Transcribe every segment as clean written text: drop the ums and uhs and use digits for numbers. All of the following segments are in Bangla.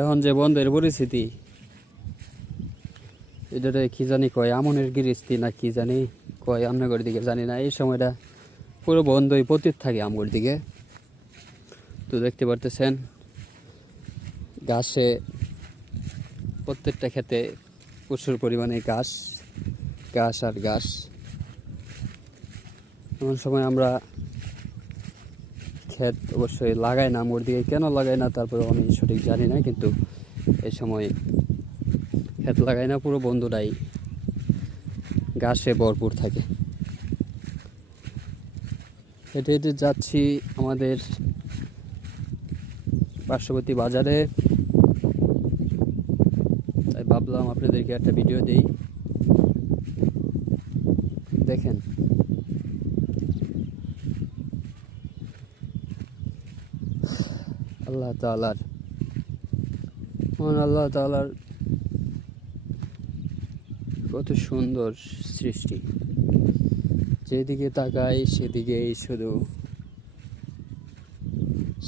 এখন যে বন্ধের পরিস্থিতি, এটাতে কি জানি কয় আমনের গিরিস্তি না কি জানি কয়, আমনগর দিকে জানি না। এই সময়টা পুরো বন্ধই পতিত থাকে আমগর দিকে। তো দেখতে পারতেছেন ঘাসে, প্রত্যেকটা ক্ষেতে প্রচুর পরিমাণে ঘাস ঘাস আর ঘাস। এমন সময় আমরা ক্ষেত অবশ্যই লাগাই না, আমগর দিকে কেন লাগাই না তারপরে আমি সঠিক জানি না, কিন্তু এই সময় ক্ষেত লাগাই না, পুরো বন্ধুটাই ঘাসে ভরপুর থাকে। হেঁটে হেঁটে যাচ্ছি আমাদের পার্শ্ববর্তী বাজারে, তাই ভাবলাম আপনাদেরকে একটা ভিডিও দেই, দেখেন। আল্লাহ তাআলার কত সুন্দর সৃষ্টি, যেদিকে তাকাই সেদিকেই শুধু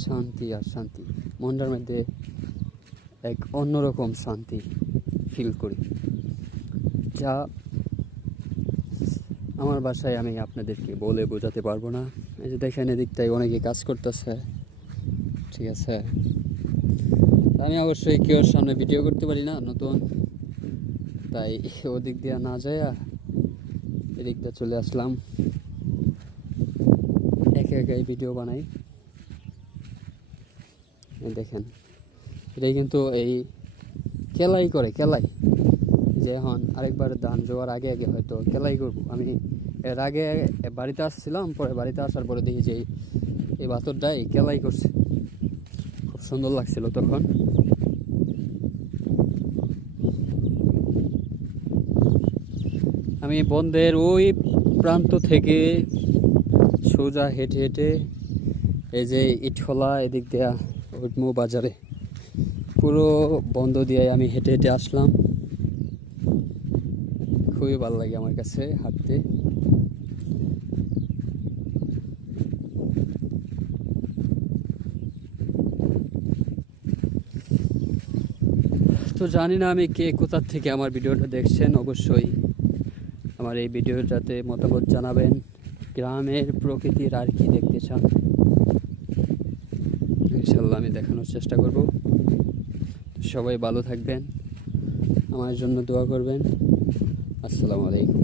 শান্তি আর শান্তি। মনটার মধ্যে এক অন্যরকম শান্তি ফিল করি, যা আমার বাসায় আমি আপনাদেরকে বলে বোঝাতে পারবো না। এই যে দেখেন এদিকটাই অনেকে কাজ করতেছে, ঠিক আছে। আমি অবশ্যই কেউ সামনে ভিডিও করতে পারি না, নতুন, তাই ওদিক দিয়ে না যায় এদিক দিয়ে চলে আসলাম, একে একাই ভিডিও বানাই। দেখেন এটাই কিন্তু এই কেলাই করে, কেলাই যে এখন আরেকবার ধান জোয়ার আগে আগে হয়তো কেলাই করবো। আমি এর আগে বাড়িতে আসছিলাম, পরে বাড়িতে আসার পরে দেখি যে এই বাতরটাই কেলাই করছে, খুব সুন্দর লাগছিল তখন। আমি বন্ধের ওই প্রান্ত থেকে সোজা হেঁটে হেঁটে এই যে ইটখোলা এদিক দেয়া উঠমু বাজারে, পুরো বন্ধ দিয়ে আমি হেঁটে হেঁটে আসলাম। খুবই ভালো লাগে আমার কাছে হাঁটতে। তো জানি না আমি কে কোথা থেকে আমার ভিডিওটা দেখছেন, অবশ্যই আমার এই ভিডিওটাতে মতামত জানাবেন। গ্রামের প্রকৃতির আর কি দেখতে চান, ইনশাল্লাহ আমি দেখানোর চেষ্টা করব। সবাই ভালো থাকবেন, আমার জন্য দোয়া করবেন। আসসালামু আলাইকুম।